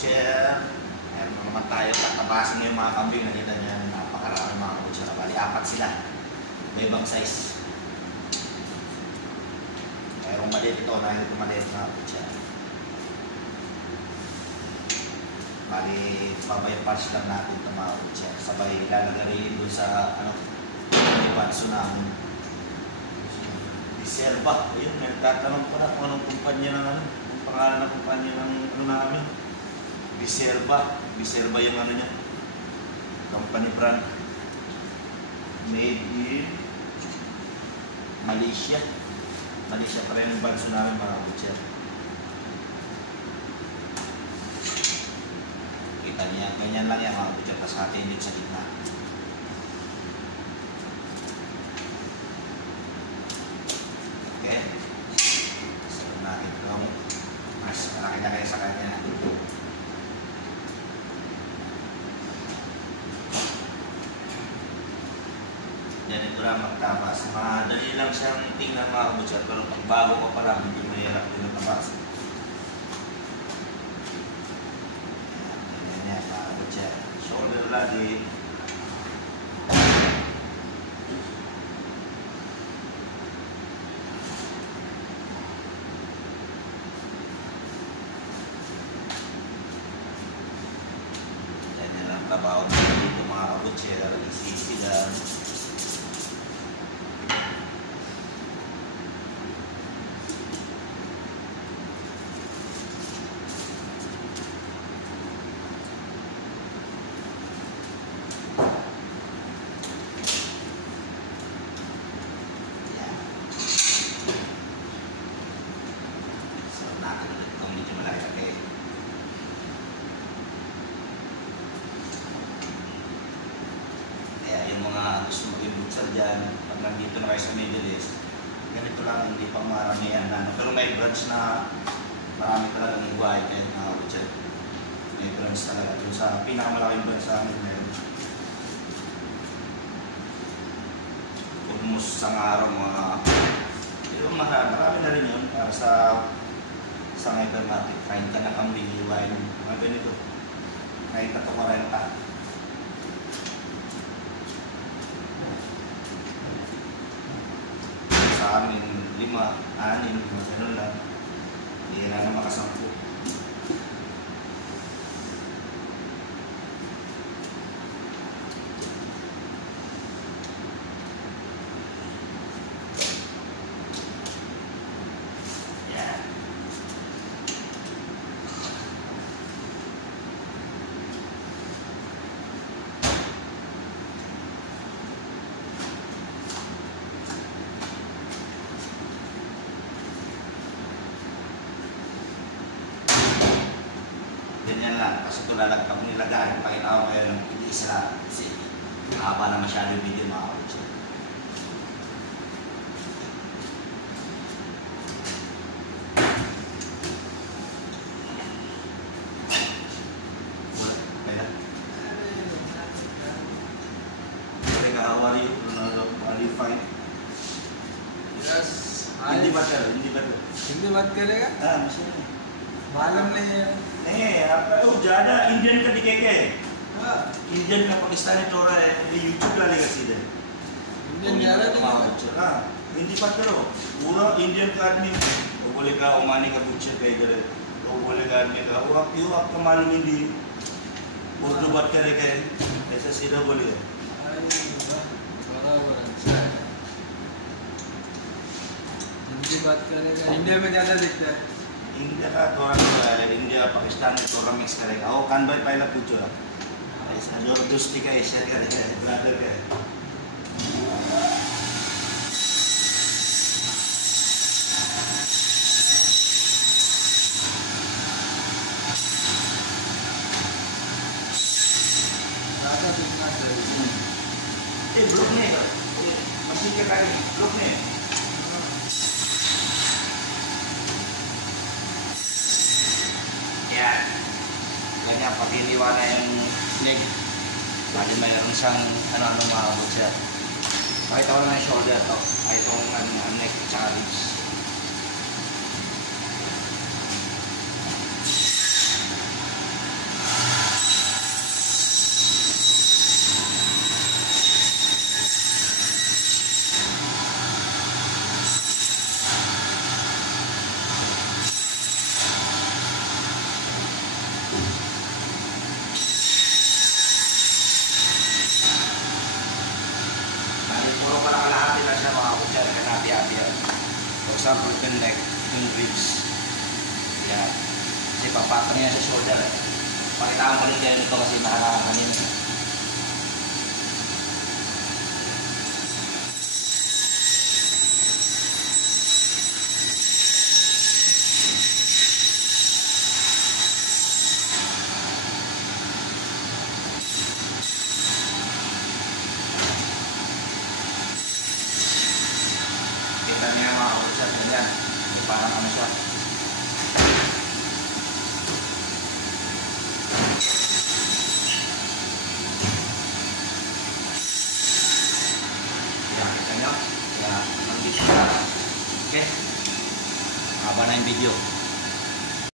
kabutcher. Meron na naman tayo. Tatabasin nyo yung mga kambing. Nakita nyo yan. Napakarami mga kabutcher. Bali, 4 sila. Iba-ibang size. Mayroong maliit ito. Ito maliit mga kabutcher. Bali, babay parts lang natin ito mga kabutcher. Sabay lalagarin dun sa yung banso ng Diserva. Ayun, nagtatanong ko na kung anong kumpanya ng kung pangalan ng kumpanya ng namin. Diserva. Diserva yung niya. Company brand. Made in Malaysia. Malaysia pa rin yung banso namin mga kabutcher. Kita niya, ganyan lang yan mga kabutcher. Tapos natin din sa gitna. Okay. So natin itong mas malaki na kayo sa kanya. Yan ito lang magtabas. Madali lang siyang tingnan mga kabutcher. Pero pag bago ko pa lang, hindi mahirap din ang tabas. Yan yan mga kabutcher. Shoulder lagi. Trabaho na dito mga kabutcher, isisi lang. So, nakanulit itong medyo malaki. Yung mga gusto mag-ibutsa dyan, pag nandito na kayo sa Middle East, ganito lang, hindi pang maramihan na. Pero may branch na marami talagang iguay kahit mga kabutcher. May branch talaga. Yung sa pinakamalaking branch sa amin, meron. Almost sa araw mga... Pero marami na rin yun para sa hypermatic. Kain ka na kambing, iguay, mga ganito. Kain ka to 40. Sa amin, 5, 6, gano'n lang. Hindi na makasampu. Yan. Ganyan lang, kasi ito lalagpag nilagahin, pakita ko kayo ng isa kasi haba na masyado yung video mga kabutcher. Wala, kaya? Kaya how are you? Are you fine? Yes. Hindi ba't karo? Hindi ba't karo? Hindi बात करेगा? हाँ, मुझे मालूम नहीं है। नहीं आपका वो ज़्यादा इंडियन का दिखेगा है। हाँ। इंडियन का पाकिस्तानी टोरा है, ये यूट्यूब डालेगा सीधे। इंडियन ज़्यादा दिखेगा। हाँ, हिंदी बात करो। पूरा इंडियन का आदमी वो बोलेगा ओमानी का बुच्चर का इधर है, वो बोलेगा आदमी का वो आप क्यों आपका मालूम हिंदी उर्दू बात करेगा ऐसा सीधा बोलेगा। बराबर अच्छा है। हिंदी बात करेगा, इंडिया में ज़्यादा दिखता है। इंडिया का थोड़ा इंडिया पाकिस्तान में थोड़ा मिक्स करेगा। वो कान भाई पहला पूछो ऐसा जो दोस्ती का एशिया करेगा ब्रदर का है। ज़्यादा दिखना चाहिए। ये ब्लॉक नहीं है मशीन के कारण ब्लॉक नहीं है। Yan. Ganyan, pag iniwala yung leg, lagi mayroon siyang ano mga kabutcher. Pakita ko lang yung shoulder to. Ay, itong neck at saka ribs. example, yung neck, yung ribs. Yan. Kasi papatan niya sa shoulder. Pakita mo ulit yan ito kasi nakalaan kanina. Kita niya mga kausap, ganyan. Parang ano siya. Yan, kita nyo. Kaya, nandito na. Okay? Haba na yung video.